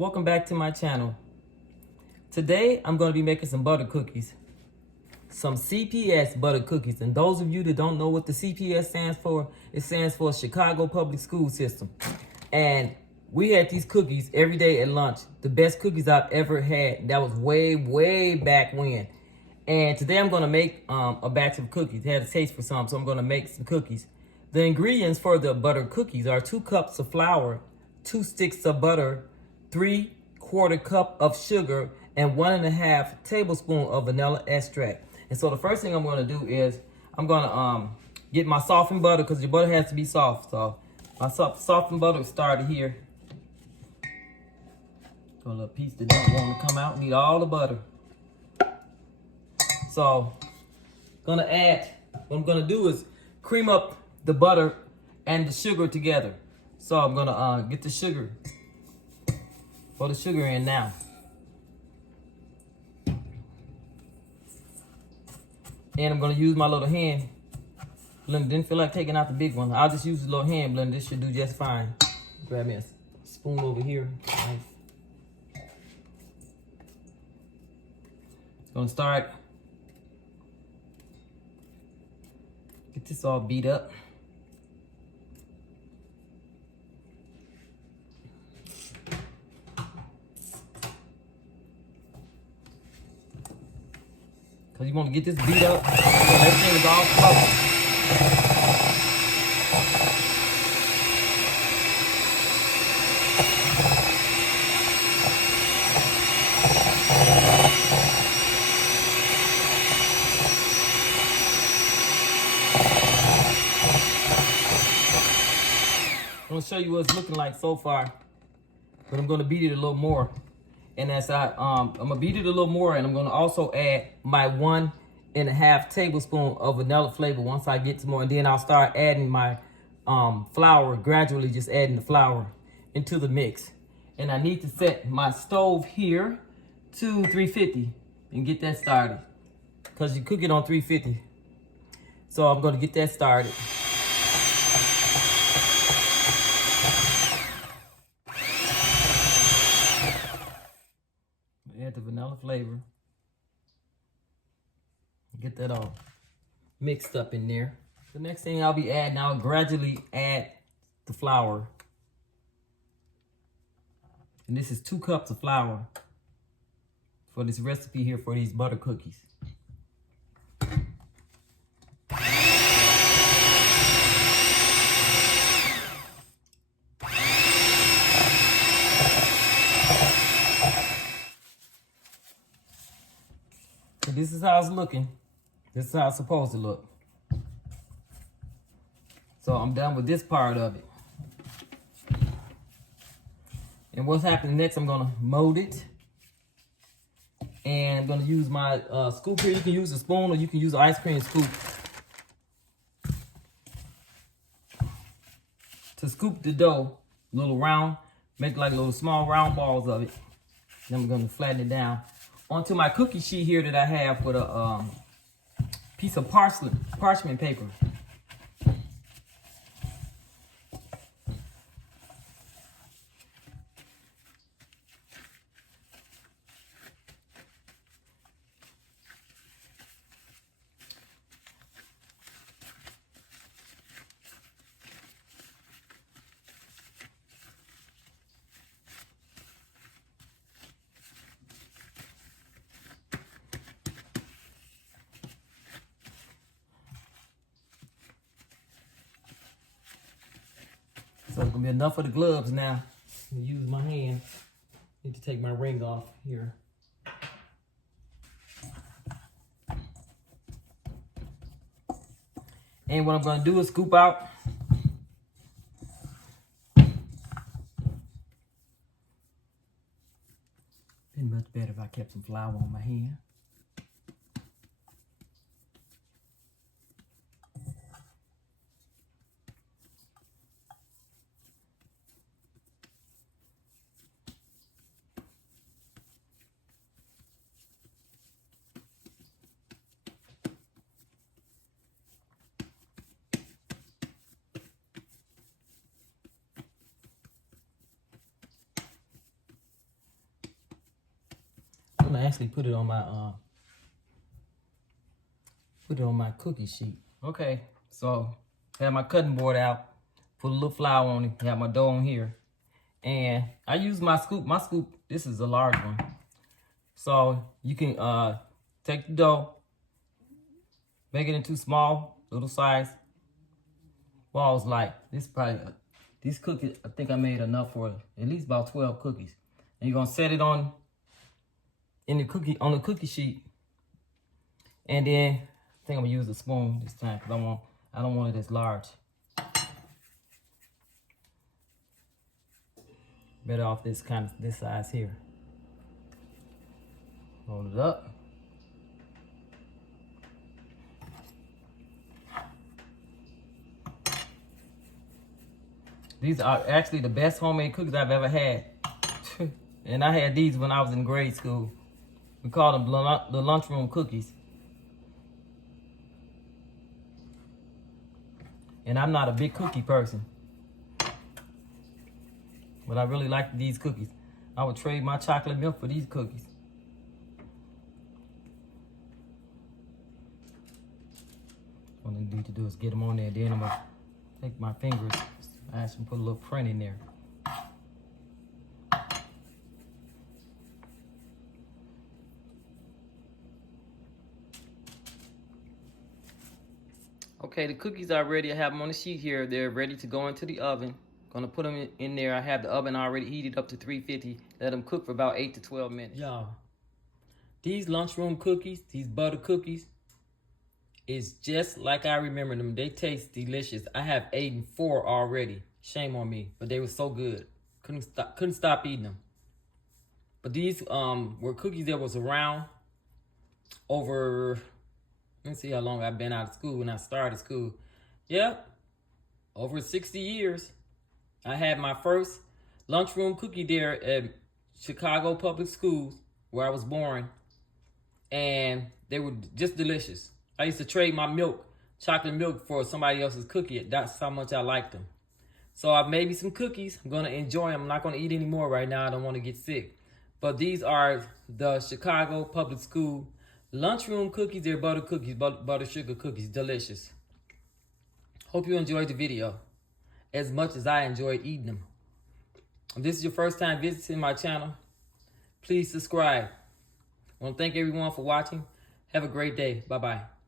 Welcome back to my channel. Today I'm going to be making some butter cookies. Some CPS butter cookies. And those of you that don't know what the CPS stands for, it stands for Chicago Public School System. And we had these cookies every day at lunch. The best cookies I've ever had. That was way back when. And today I'm going to make a batch of cookies. It had a taste for some, so I'm going to make some cookies. The ingredients for the butter cookies are 2 cups of flour, 2 sticks of butter, 3/4 cup of sugar, and 1.5 tablespoon of vanilla extract. And so the first thing I'm going to do is I'm going to get my softened butter, because your butter has to be soft. So my softened butter started here. Got a little piece that don't want to come out. Need all the butter. So what I'm gonna do is cream up the butter and the sugar together. So I'm gonna get the sugar. Pour the sugar in now. And I'm gonna use my little hand blender. Didn't feel like taking out the big one. I'll just use the little hand blender. This should do just fine. Grab me a spoon over here. Nice. Gonna start. Get this all beat up. Because you want to get this beat up so everything is all covered. I'm going to show you what it's looking like so far, but I'm going to beat it a little more. And as I'm going to beat it a little more, and I'm going to also add my 1.5 tablespoon of vanilla flavor once I get to more. And then I'll start adding my flour, gradually just adding the flour into the mix. And I need to set my stove here to 350 and get that started, because you cook it on 350. So I'm going to get that started. Add the vanilla flavor. Get that all mixed up in there. The next thing I'll be adding, I'll gradually add the flour. And this is 2 cups of flour for this recipe here for these butter cookies. So this is how it's looking. This is how it's supposed to look. So I'm done with this part of it. And what's happening next, I'm gonna mold it. And I'm gonna use my scoop here. You can use a spoon or you can use an ice cream scoop to scoop the dough a little round, make like little small round balls of it. Then I'm gonna flatten it down onto my cookie sheet here that I have with a piece of parchment paper. So it's gonna be enough of the gloves now. I'm gonna use my hand. Need to take my ring off here. And what I'm gonna do is scoop out. Been much better if I kept some flour on my hand. gonna actually put it on my cookie sheet. Okay, so I have my cutting board out, put a little flour on it, have my dough on here. And I use my scoop. My scoop, this is a large one. So you can take the dough, make it into small, little size balls like this. Probably these cookies, I think I made enough for at least about 12 cookies. And you're gonna set it on the cookie sheet. And then I think I'm gonna use a spoon this time because I don't want it as large. Better off this size here. Hold it up. These are actually the best homemade cookies I've ever had. And I had these when I was in grade school. We called them the lunchroom cookies. And I'm not a big cookie person, but I really like these cookies. I would trade my chocolate milk for these cookies. What I need to do is get them on there. Then I'm gonna take my fingers, I actually put a little print in there. Okay, the cookies are ready. I have them on the sheet here. They're ready to go into the oven. Gonna put them in there. I have the oven already heated up to 350. Let them cook for about 8 to 12 minutes. Y'all, these lunchroom cookies, these butter cookies, is just like I remember them. They taste delicious. I have eaten 4 already. Shame on me, but they were so good. Couldn't stop eating them. But these were cookies that was around over, let's see how long I've been out of school when I started school. Yep, over 60 years. I had my first lunchroom cookie there at Chicago Public Schools, where I was born, and they were just delicious. I used to trade my milk, chocolate milk, for somebody else's cookie. That's how much I liked them. So I've made me some cookies. I'm going to enjoy them. I'm not going to eat any more right now. I don't want to get sick. But these are the Chicago Public School lunchroom cookies. They're butter cookies, butter sugar cookies. Delicious. Hope you enjoyed the video as much as I enjoyed eating them. If this is your first time visiting my channel, please subscribe. I want to thank everyone for watching. Have a great day. Bye-bye.